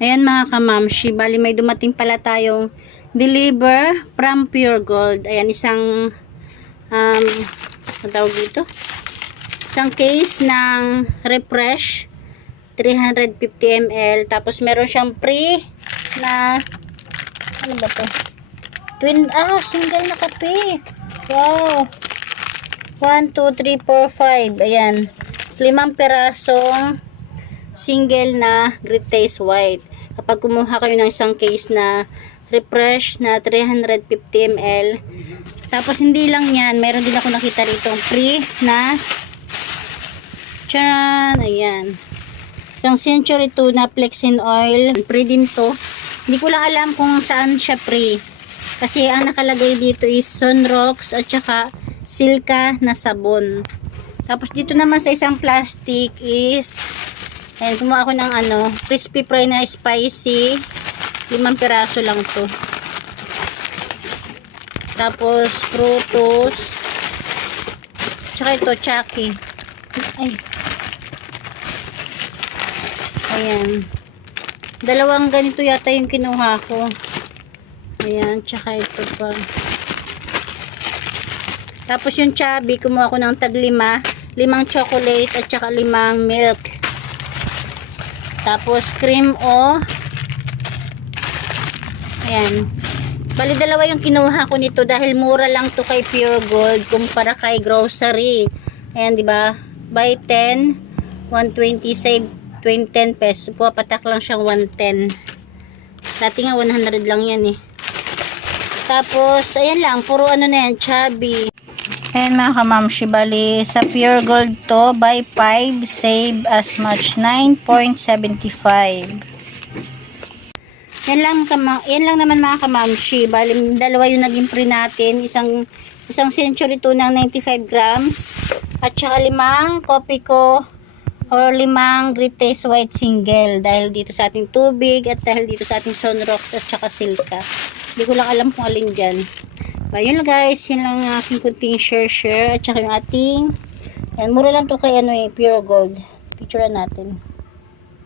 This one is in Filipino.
Ayan mga kamamshi, bali may dumating pala tayong deliver from Pure Gold. Ayan, isang ano tawag dito? Isang case ng refresh 350 ml. Tapos meron siyang free na ano ba to? Single na kape. Wow. 1, 2, 3, 4, 5. Ayan. 5 perasong single na Great Taste White. Kapag kumuha kayo ng isang case na refresh na 350 ml. Tapos hindi lang yan, meron din ako nakita rito free na tcharan, ayan. Isang Century Tuna Flexin Oil. Free din to. Hindi ko lang alam kung saan siya free. Kasi ang nakalagay dito is Sunrox at saka Silka na sabon. Tapos dito naman sa isang plastic is ayan, kumuha ako ng crispy fry na spicy. 5 piraso lang to. Tapos frutos. Tsaka ito, Chucky. Ayan. Dalawang ganito yata yung kinuha ko. Ayan, tsaka ito pa. Tapos yung chubby, kumuha ko ng tag 5 chocolate at saka 5 milk. Tapos cream o. Ayan. Bali dalawa yung kinuha ko nito dahil mura lang to kay Pure Gold kumpara kay grocery. Ayan, di ba? Buy 10, 120, save 10 pesos. Pumapatak lang siyang 110. Dati nga 100 lang yan eh. Tapos, ayan lang. Puro na yan. Chubby. Ayan mga kamamshi. Bali, sa Pure Gold to, buy 5, save as much 9.75. Yan lang naman mga kamamshi. Bali, dalawa yung naging free natin. Isang Century Tuna ng 95 grams. At saka 5 Kopiko or 5 Great Taste White single. Dahil dito sa ating tubig at dahil dito sa ating Sunrox at saka Silka. Hindi ko lang alam kung alin dyan. Yun lang guys. Yun lang ang aking kunting share. At saka yung ating. Ayan, mura lang to kay Pure Gold. Picture natin.